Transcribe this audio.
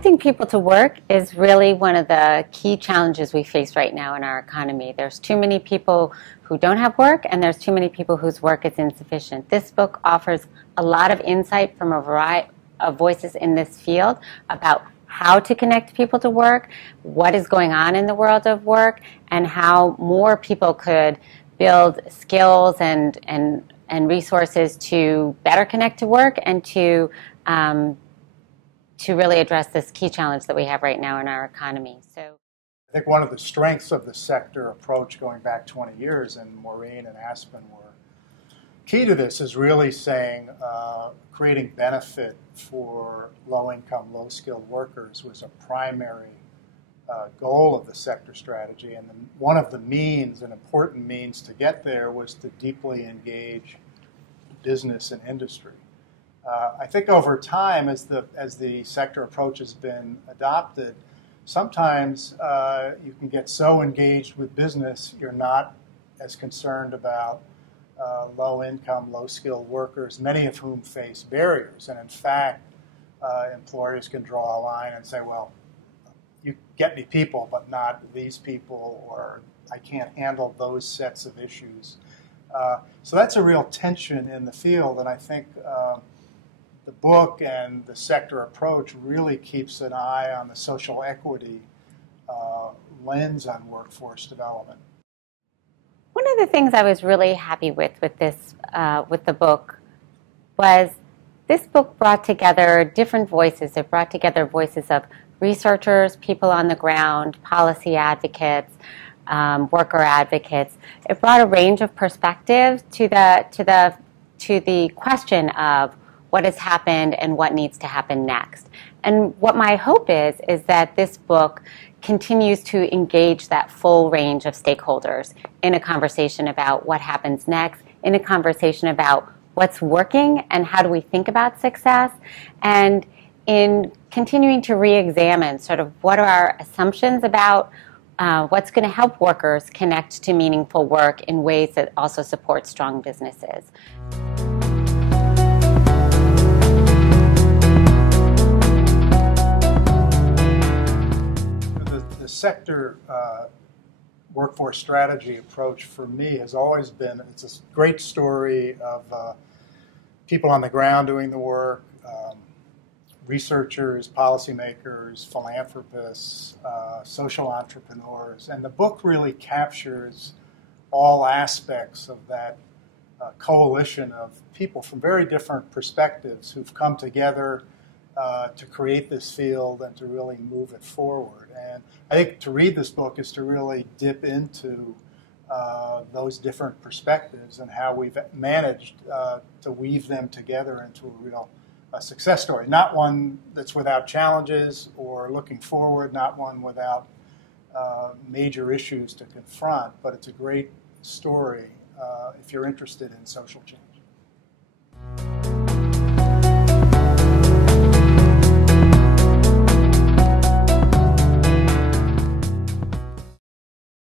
Connecting people to work is really one of the key challenges we face right now in our economy. There's too many people who don't have work, and there's too many people whose work is insufficient. This book offers a lot of insight from a variety of voices in this field about how to connect people to work, what is going on in the world of work, and how more people could build skills and resources to better connect to work and to really address this key challenge that we have right now in our economy. So, I think one of the strengths of the sector approach going back 20 years, and Maureen and Aspen were key to this, is really saying creating benefit for low-income, low-skilled workers was a primary goal of the sector strategy. And one of the means, an important means to get there, was to deeply engage business and industry. I think over time, as the sector approach has been adopted, sometimes you can get so engaged with business, you're not as concerned about low-income, low-skilled workers, many of whom face barriers. And in fact, employers can draw a line and say, well, you get me people, but not these people, or I can't handle those sets of issues. So that's a real tension in the field, and I think the book and the sector approach really keeps an eye on the social equity lens on workforce development. one of the things I was really happy with this with the book was this book brought together different voices. It brought together voices of researchers, people on the ground, policy advocates, worker advocates. It brought a range of perspectives to the question of what has happened and what needs to happen next. And what my hope is that this book continues to engage that full range of stakeholders in a conversation about what happens next, in a conversation about what's working and how do we think about success, and in continuing to re-examine sort of what are our assumptions about what's going to help workers connect to meaningful work in ways that also support strong businesses. The sector workforce strategy approach for me has always been, it's a great story of people on the ground doing the work, researchers, policymakers, philanthropists, social entrepreneurs, and the book really captures all aspects of that coalition of people from very different perspectives who've come together to create this field and to really move it forward. And I think to read this book is to really dip into those different perspectives and how we've managed to weave them together into a real success story. Not one that's without challenges or looking forward, not one without major issues to confront, but it's a great story if you're interested in social change.